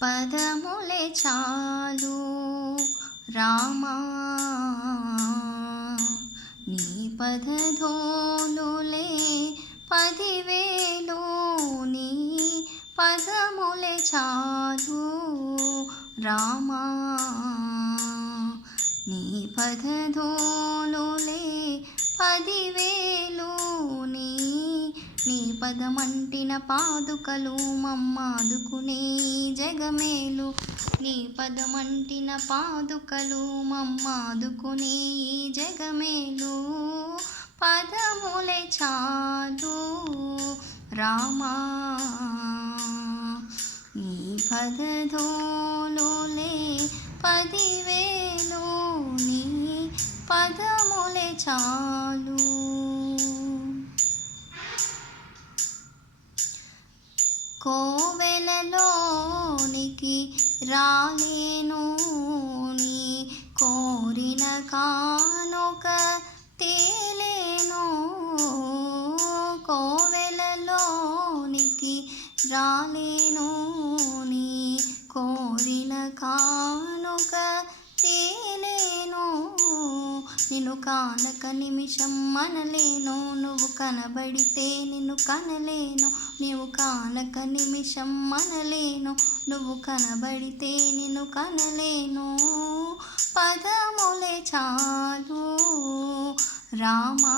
పదములే చాలు రామా నీ పదధోలులే 10,000 నీ పదములే చాలు రామా నీ పదధోలులే 10,000 నీ పదమంటిన పాదుకలు మమ్మాదుకునే జగమేలు నీ పదమంటిన పాదుకలు మమ్మాదుకునే జగమేలు పదములే చాలు రామా నీ పదధోలులే 10,000 నీ పదములే చాలు. కోవెలలోనికి రాలేను నీ కోరిన కానుక తేలేను కోవెలలోనికి రాలేను నీ కోరిన కానుక తేలేను నిన్ను కానక నిమిషం మనలేను నువ్వు కనబడితే నిన్ను కనలేను నీవు కానక నిమిషం మనలేను నువ్వు కనబడితే నిన్ను కనలేను పదములే చాలు రామా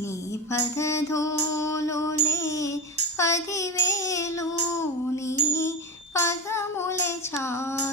నీ పదధోలులే 10,000 నీ పదములే చాలు.